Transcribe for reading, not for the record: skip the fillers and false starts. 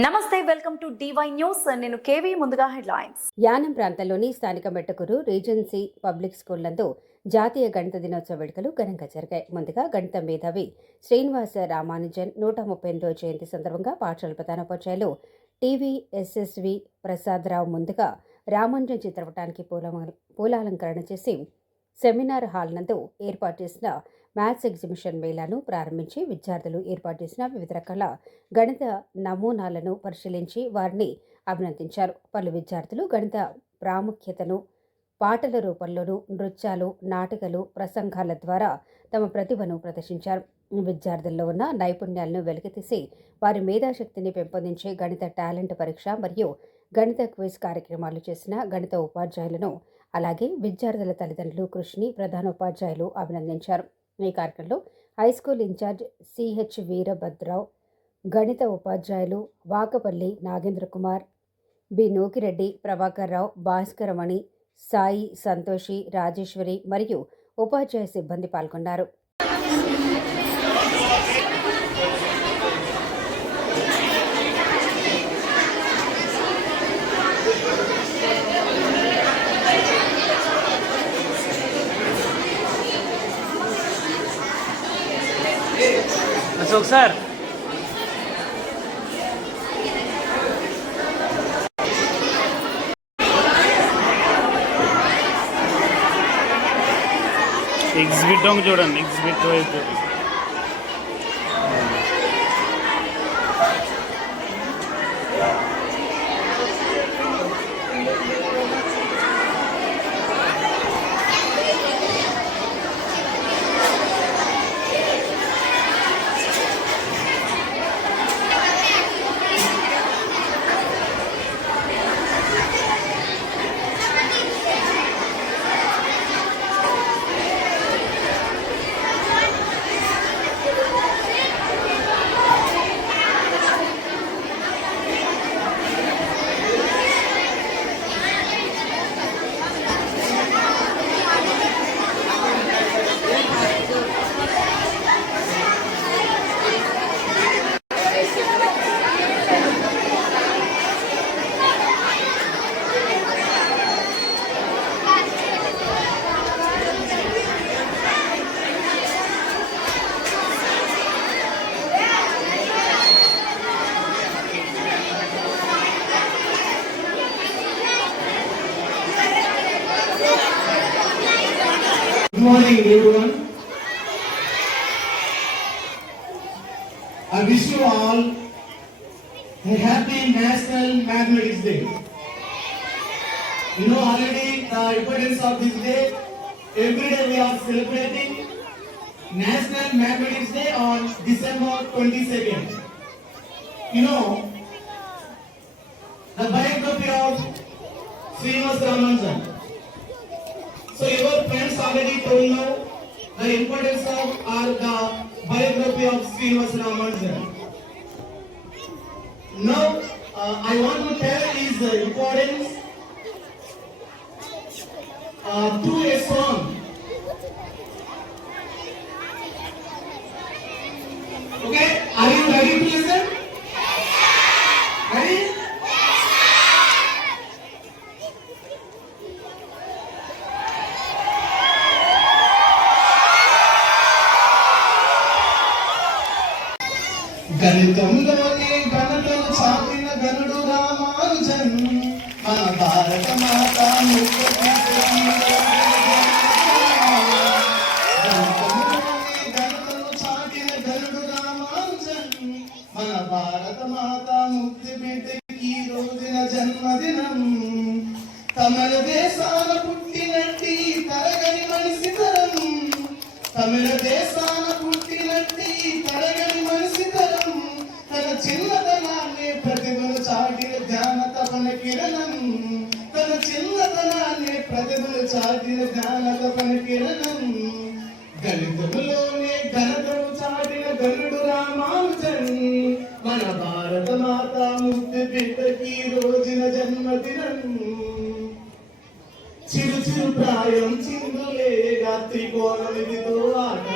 నమస్తే, welcome to DY news. నేను KV. ముందుగా హెడ్లైన్స్. యానం ప్రాంతంలోని స్థానిక మెట్టకూరు రీజెన్సీ పబ్లిక్ స్కూల్ నందు జాతీయ గణిత దినోత్సవ వేడుకలు ఘనంగా జరిగాయి. ముందుగా గణిత మేధావి శ్రీనివాస రామానుజన్ 138వ జయంతి సందర్భంగా పాఠశాల ప్రధానోపాధ్యాయులు టీవీఎస్ఎస్వి ప్రసాదరావు ముందుగా రామానుజన్ చిత్రపటానికి పూలాలంకరణ చేసి సెమినార్ హాల్ నందు ఏర్పాటు చేసిన మ్యాథ్స్ ఎగ్జిబిషన్ మేళాను ప్రారంభించి విద్యార్థులు ఏర్పాటు చేసిన వివిధ రకాల గణిత నమూనాలను పరిశీలించి వారిని అభినందించారు. పలు విద్యార్థులు గణిత ప్రాముఖ్యతను పాటల రూపంలోనూ నృత్యాలు, నాటికలు, ప్రసంగాల ద్వారా తమ ప్రతిభను ప్రదర్శించారు. విద్యార్థుల్లో ఉన్న నైపుణ్యాలను వెలికితీసి వారి మేధాశక్తిని పెంపొందించే గణిత టాలెంట్ పరీక్ష మరియు గణిత క్విజ్ కార్యక్రమాలు చేసిన గణిత ఉపాధ్యాయులను అలాగే విద్యార్థుల తల్లిదండ్రులు కృషిని ప్రధానోపాధ్యాయులు అభినందించారు. ఈ కార్యక్రమంలో హైస్కూల్ ఇన్ఛార్జ్ సిహెచ్ వీరభద్రరావు, గణిత ఉపాధ్యాయులు వాకపల్లి నాగేంద్ర కుమార్, బి నూకిరెడ్డి, ప్రభాకర్ రావు, భాస్కరమణి, సాయి, సంతోషి, రాజేశ్వరి మరియు ఉపాధ్యాయ సిబ్బంది పాల్గొన్నారు. అశోక్ సార్, ఎగ్జిబిట్ చూడండి, ఎగ్జిబిట్ వైపు Good morning, everyone. I wish you all a happy National Mathematics Day. You know already the importance of this day. Every day we are celebrating National Mathematics Day on December 22nd. You know, the biography of Srinivas Ramanujan. So your friends already told you the importance of or the biography of Srinivas Ramanujan. Now I want to tell his importance through a song. Okay, are you ready to listen? Ready? గణితంలోని గణతలు చాపిన గణుడు రామానుజన్ మన భారత మాత గణతలు చాటిన గణుడు రామానుజన్ మన భారత మాత ముక్తి బిడ్డకి ఈ రోజున జన్మదినం. తమిళ దేశాల పుట్టినట్టి తరగని మనిషి తరం, తమిళ దేశాల పుట్టినట్టి తరగని మనిషి తరం, తన చిన్నతనాన్ని ప్రతిభను చాటిన జ్ఞాన తపన కిరణం, తన చిన్నతనాన్ని ప్రతిభను చాటిన జ్ఞాన తపన కిరణం. గణితములోనే ఘనతను చాటిన గణుడు రామానుజన్ మన భారత మాత ముక్తి బిడ్డకి రోజున జన్మదినం. చిరు చిరు ప్రాయం చిందులే రాత్రి కోణమిదితో ఆట